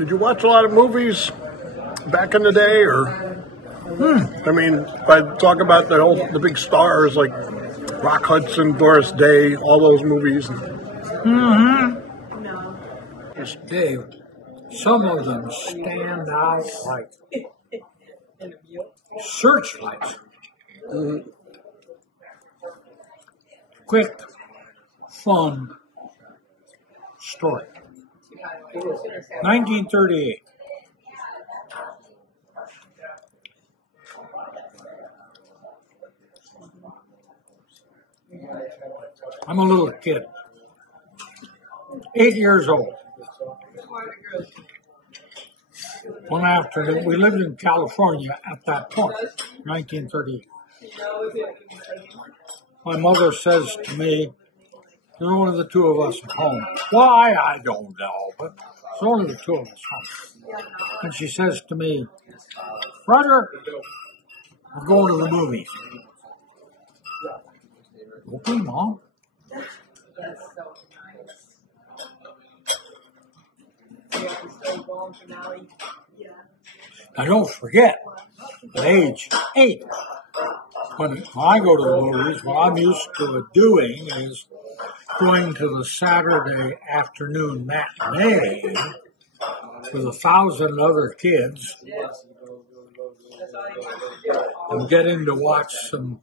Did you watch a lot of movies back in the day, or? I mean, if I talk about the big stars like Rock Hudson, Doris Day, all those movies. Dave, some of them stand out like searchlights. Quick, fun story. 1938. I'm a little kid, 8 years old. One afternoon, we lived in California at that point, 1938. My mother says to me, there's only the two of us at home. Why, I don't know, but there's only the two of us home. And she says to me, brother, we're going to the movies. Okay, Mom. Now don't forget, at age 8, when I go to the movies, what I'm used to doing is going to the Saturday afternoon matinee with 1,000 other kids and getting to watch some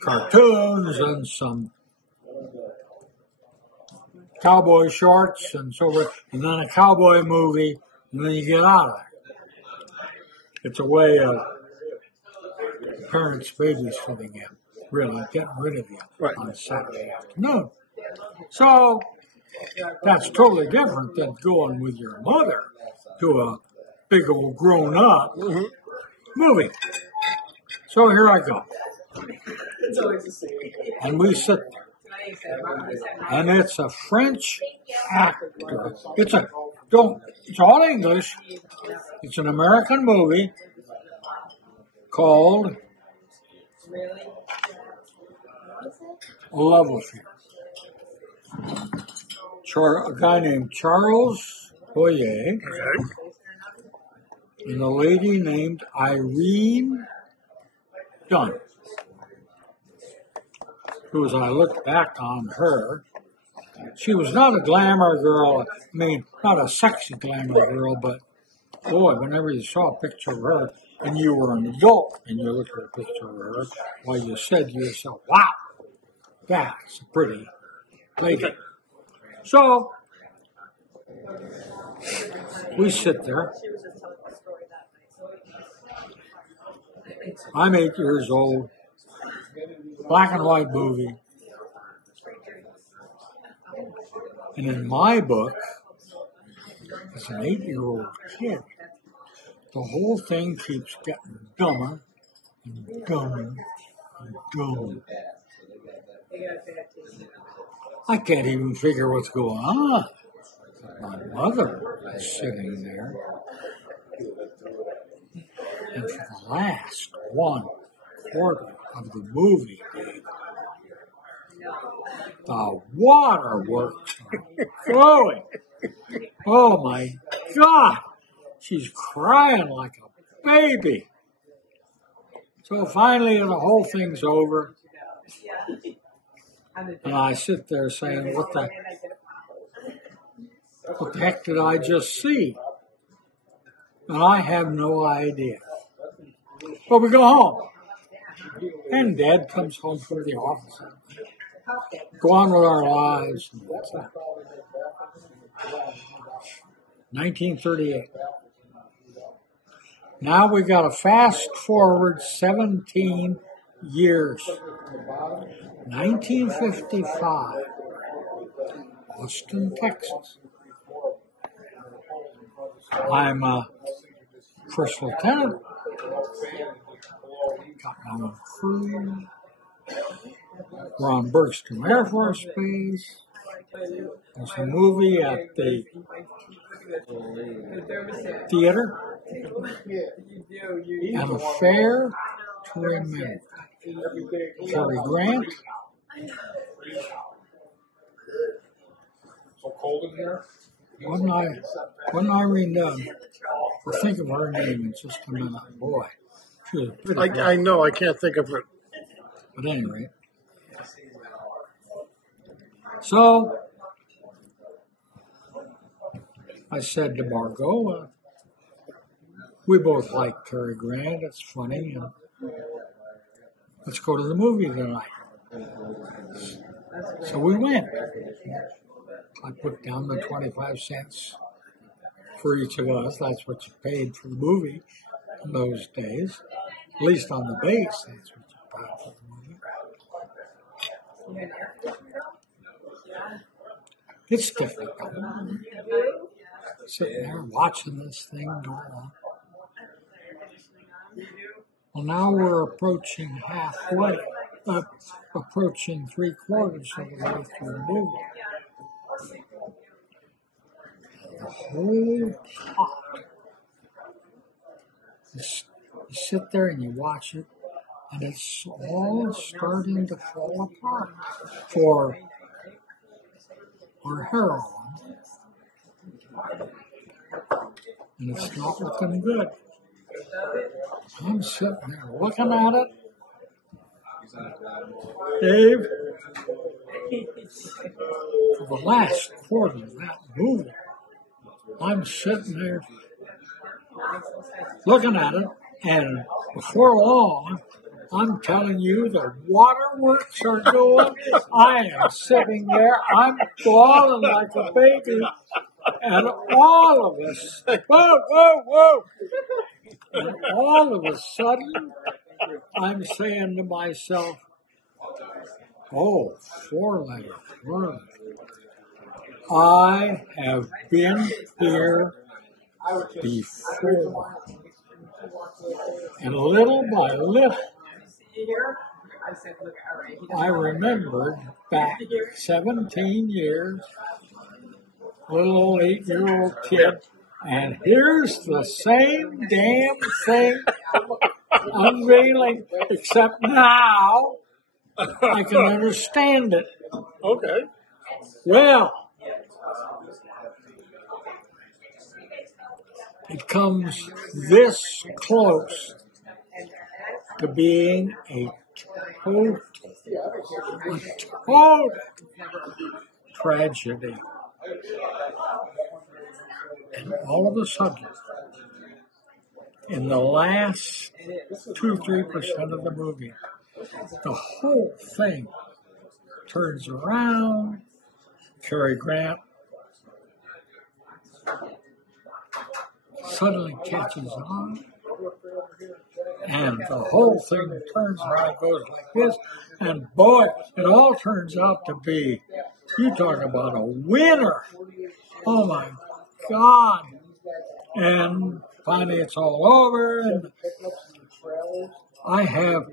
cartoons and some cowboy shorts and so forth, and then a cowboy movie, and then you get out of there. It's a way of parents babysitting you, really, getting rid of you on a Saturday afternoon. So that's totally different than going with your mother to a big old grown-up movie. So here I go. And we sit there. And it's a French actor. It's all English. It's an American movie called Love Affair. A guy named Charles Boyer and a lady named Irene Dunn, who, as I look back on her, she was not a glamour girl. I mean, not a sexy glamour girl, but boy, whenever you saw a picture of her and you were an adult and you looked at a picture of her, well, you said to yourself, wow, that's a pretty lady. So we sit there. I'm 8 years old. Black and white movie. And in my book, as an 8-year-old kid, the whole thing keeps getting dumber and dumber and dumber. I can't even figure what's going on. My mother is sitting there. And for the last 1/4 of the movie, the waterworks are flowing. Oh my God! She's crying like a baby. So finally, the whole thing's over. And I sit there saying, what the heck did I just see? And I have no idea. But we go home. And Dad comes home from the office. Go on with our lives. 1938. Now we've got to fast forward 17 years. 1955. Austin, Texas. I'm a first lieutenant. Got my own crew. We're on Bergstrom Air Force Base. There's a movie at the theater. An affair to remember. Cary Grant. So cold in here? When Irene we'll think of her name in just a minute. Boy, she was pretty good. I know, I can't think of it. But anyway, so I said to Margot, we both like Cary Grant. It's funny. And let's go to the movie tonight. So we went. I put down the 25 cents for each of us. That's what you paid for the movie in those days. At least on the base, that's what you paid for the movie. It's difficult. Sitting there watching this thing go on. Well, now we're approaching halfway, approaching 3/4 of the way through the movie. The whole plot. You sit there and you watch it, and it's all starting to fall apart for our heroine. And it's not looking good. I'm sitting there looking at it. Dave, for the last quarter of that movie, I'm sitting there looking at it, and before long, I'm telling you, the waterworks are going. I am sitting there, I'm bawling like a baby, and all of us, whoa. And all of a sudden, I'm saying to myself, oh, 4-letter word. I have been here before. And little by little, I remembered back 17 years, little old 8-year-old kid, and here's the same damn thing unveiling, except now I can understand it. Okay. Well, it comes this close to being a total tragedy. And all of a sudden, in the last 2-3% of the movie, the whole thing turns around. Cary Grant suddenly catches on, and the whole thing turns around, goes like this, and boy, it all turns out to be, you talk about a winner. Oh my God. And finally it's all over, and I have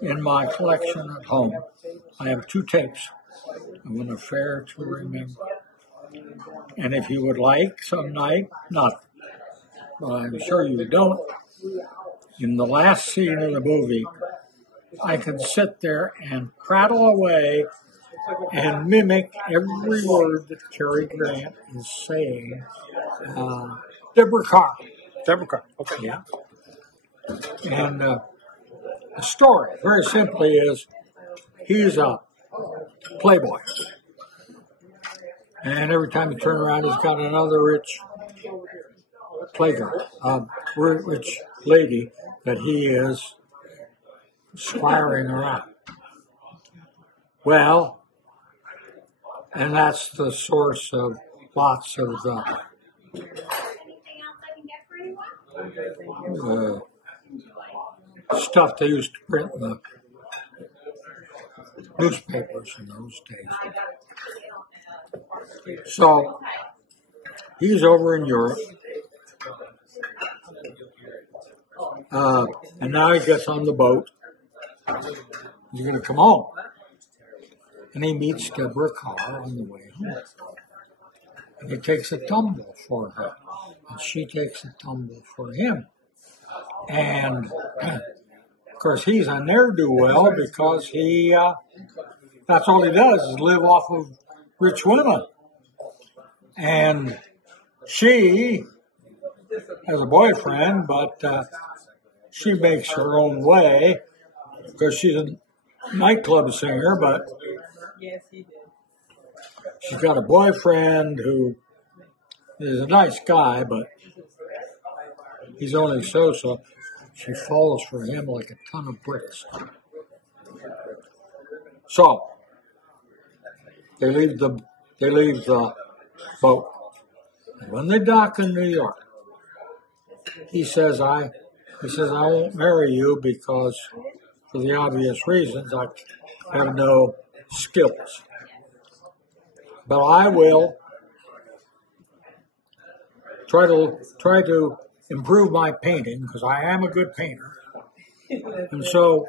in my collection at home, I have 2 tapes of An Affair to Remember. And if you would like some night, not, well, I'm sure you don't, in the last scene of the movie, I can sit there and prattle away and mimic every word that Cary Grant is saying. Deborah Carr. Okay. Yeah. And the story, very simply, is he's a playboy. And every time you turn around, he's got another rich playgirl, rich lady that he is squiring around. Well, and that's the source of lots of stuff they used to print in the newspapers in those days. So he's over in Europe, and now he gets on the boat. He's going to come home, and he meets Deborah Carr on the way home. And he takes a tumble for her, and she takes a tumble for him. And of course, he's a ne'er-do-well because that's all he does is live off of rich women. And she has a boyfriend, but she makes her own way because she's a nightclub singer, but she's got a boyfriend who is a nice guy, but he's only so. She falls for him like a ton of bricks. So they leave the boat. And when they dock in New York, he says, I won't marry you because, for the obvious reasons, I have no skills. But I will try to improve my painting because I am a good painter. And so,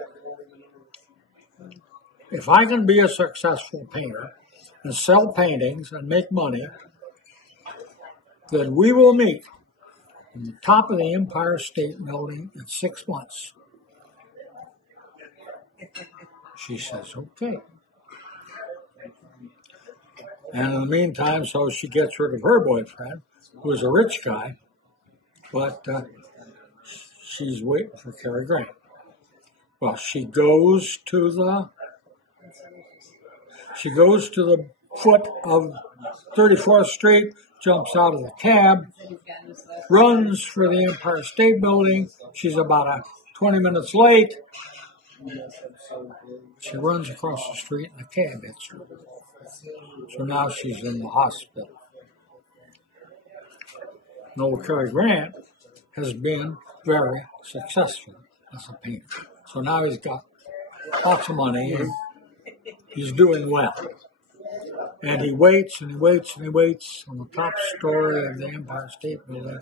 if I can be a successful painter and sell paintings and make money, then we will meet on the top of the Empire State Building in 6 months. She says, okay. And in the meantime, so she gets rid of her boyfriend, who is a rich guy, but she's waiting for Cary Grant. Well, she goes to the foot of 34th Street, jumps out of the cab, runs for the Empire State Building. She's about 20 minutes late. She runs across the street and the cab hits her. So now she's in the hospital. Noel Cary Grant has been very successful as a painter. So now he's got lots of money and he's doing well. And he waits and he waits and he waits on the top story of the Empire State Building.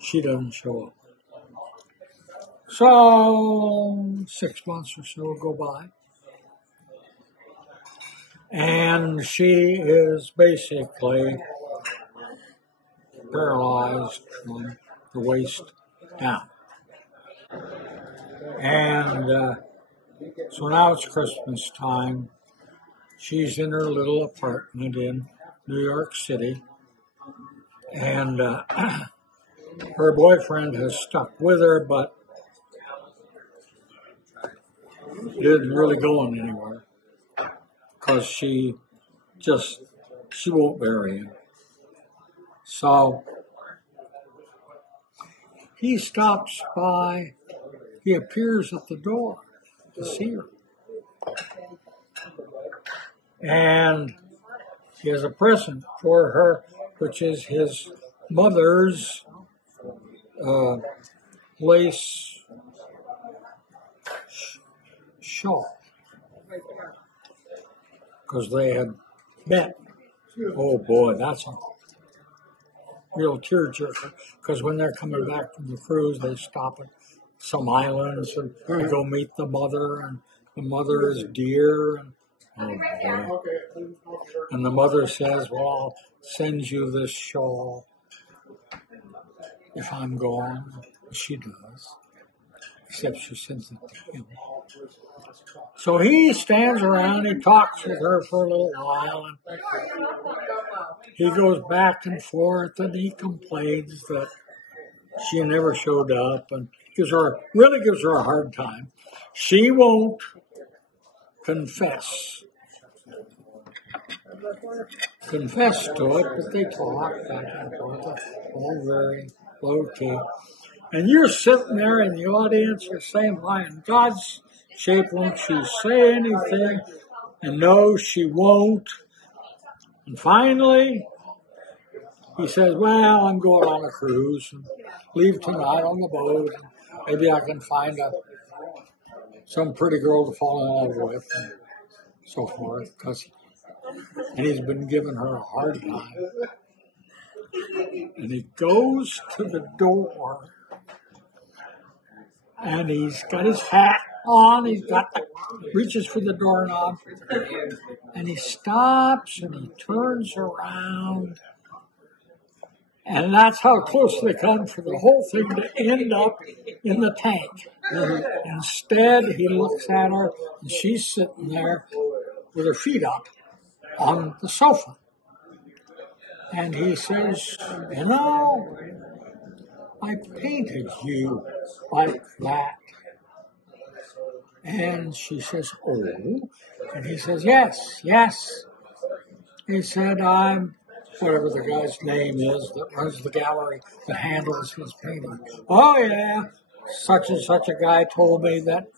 She doesn't show up. So 6 months or so go by. And she is basically paralyzed from the waist down. And so now it's Christmas time. She's in her little apartment in New York City. And her boyfriend has stuck with her, but isn't really going anywhere because she won't marry him. So he stops by, he appears at the door to see her. And he has a present for her, which is his mother's lace shawl. Because they had met. Oh boy, that's a real tearjerker. Because when they're coming back from the cruise, they stop at some islands and they go meet the mother, and the mother is dear. And, oh boy. And the mother says, well, I'll send you this shawl if I'm gone. She does. Except she sends it to him. So he stands around, he talks with her for a little while, and he goes back and forth, and he complains that she never showed up, and really gives her a hard time. She won't confess to it, but they talk back and forth, all very low key. And you're sitting there in the audience, you're saying, why in God's shape won't she say anything? And no, she won't. And finally, he says, well, I'm going on a cruise and leave tonight on the boat. And maybe I can find some pretty girl to fall in love with and so forth. And he's been giving her a hard time. And he goes to the door. And he's got his hat on, reaches for the doorknob, and he stops and he turns around. And that's how close they come for the whole thing to end up in the tank. Instead, he looks at her, and she's sitting there with her feet up on the sofa. And he says, you know, I painted you like that. And she says, oh. And he says, yes, yes. He said, I'm whatever the guy's name is that runs the gallery that handles his painting. Oh, yeah, such and such a guy told me that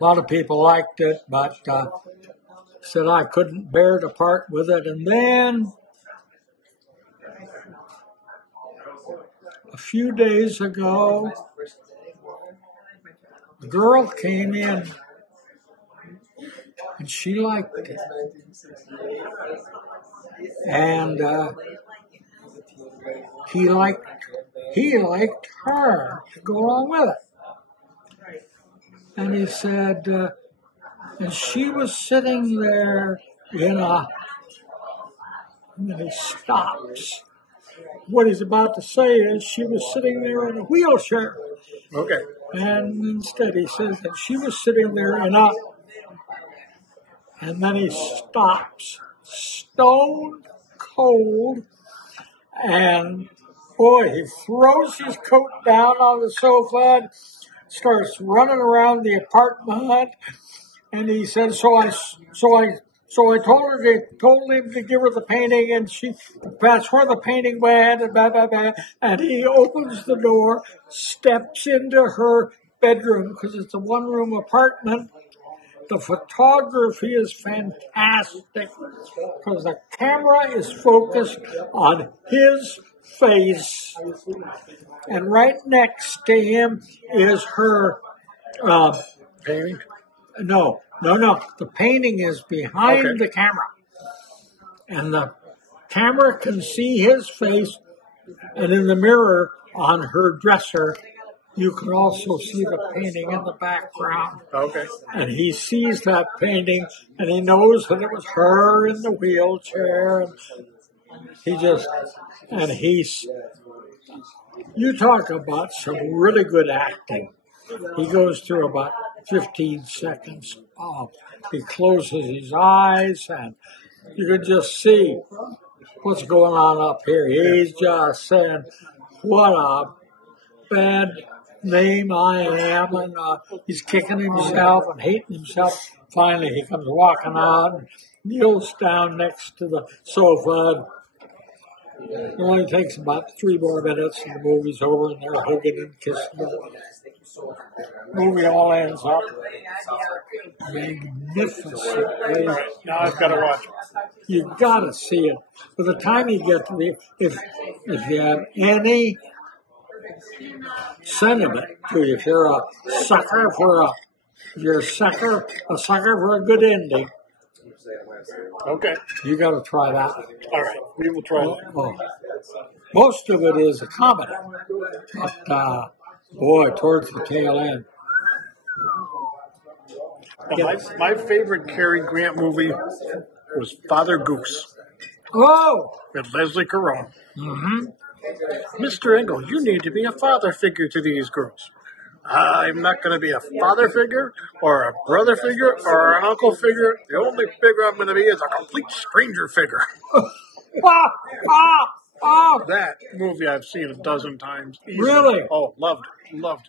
a lot of people liked it, but said I couldn't bear to part with it. And then a few days ago, a girl came in and she liked it. And he liked her to go along with it. And he said, and she was sitting there and then he stops. What he's about to say is she was sitting there in a wheelchair. Okay. And instead he says that she was sitting there and then he stops, stone cold, and boy, he throws his coat down on the sofa and starts running around the apartment. And he said, so I told him to give her the painting, and that's where the painting went, and blah, blah, blah. And he opens the door, steps into her bedroom, because it's a one-room apartment. The photography is fantastic, because the camera is focused on his face. And right next to him is her Painting? No. The painting is behind the camera. And the camera can see his face, and in the mirror on her dresser, you can also see the painting in the background. Okay. And he sees that painting, and he knows that it was her in the wheelchair. You talk about some really good acting. He goes through about 15 seconds. Oh, he closes his eyes, and you can just see what's going on up here. He's just saying, what a bad name I am, and he's kicking himself and hating himself. Finally, he comes walking out and kneels down next to the sofa. It only takes about 3 more minutes, and the movie's over, and they're hugging and kissing. The movie all ends up magnificent. Now I've got to watch it. You've got to see it. By the time you get to if you have any sentiment to you, if you're a sucker for a good ending, Okay. you got to try that. All right. We will try that. Oh. Most of it is a comedy, but boy, towards the tail end. My favorite Cary Grant movie was Father Goose Oh! with Leslie Caron. Mm-hmm. Mr. Engel, you need to be a father figure to these girls. I'm not going to be a father figure or a brother figure or an uncle figure. The only figure I'm going to be is a complete stranger figure. That movie I've seen a dozen times. Easily. Really? Oh, loved it.